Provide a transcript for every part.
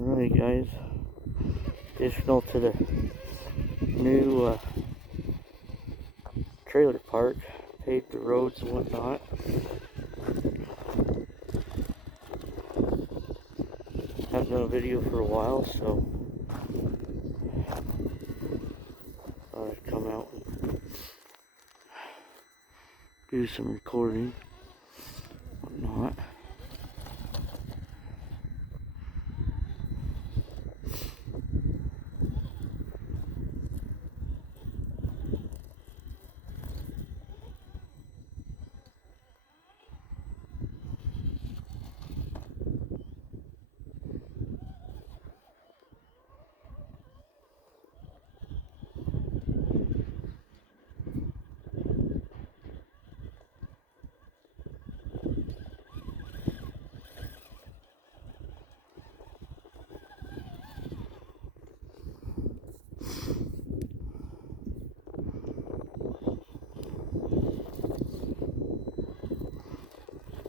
Alright guys, additional to the new trailer park, paved the roads and whatnot. Haven't done a video for a while, so thought I'd come out and do some recording, whatnot.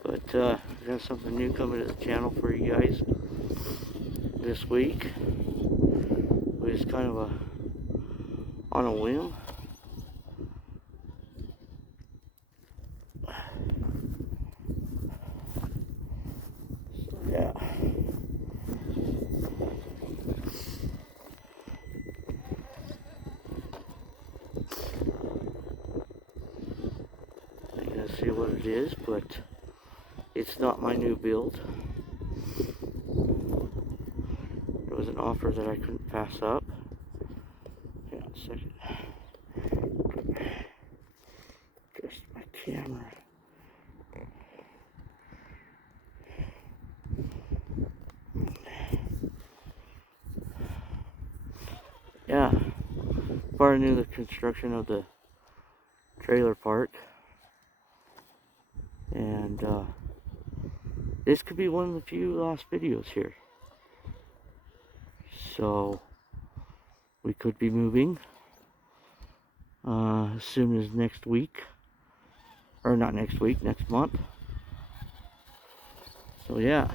But I got something new coming to the channel for you guys this week. It was kind of on a whim. So yeah. I'm gonna see what it is, but it's not my new build. It was an offer that I couldn't pass up. Hang on a second. Just my camera. Yeah, part of the construction of the trailer park, and this could be one of the few last videos here. So we could be moving as soon as next week, or not next week, next month. So yeah.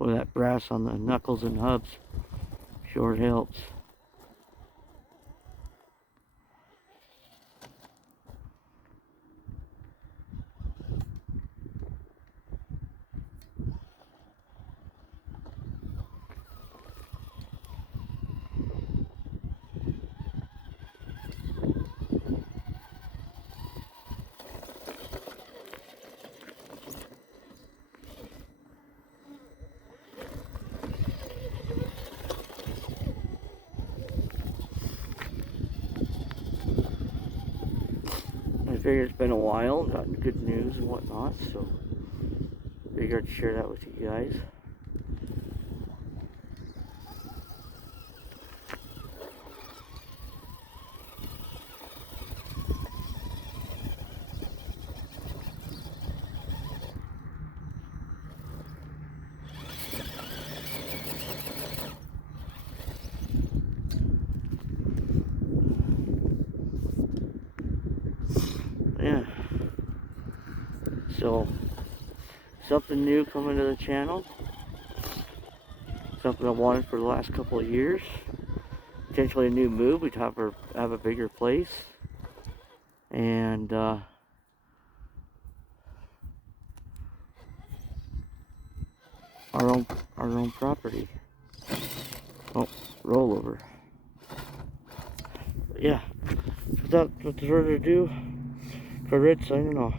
Well, that brass on the knuckles and hubs sure helps. I figured it's been a while, gotten good news and whatnot, so figured I'd share that with you guys. Yeah, so something new coming to the channel, something I wanted for the last couple of years, potentially a new move. We'd have a bigger place, and our own property. Oh, rollover. But yeah, without further ado, for Red signing off.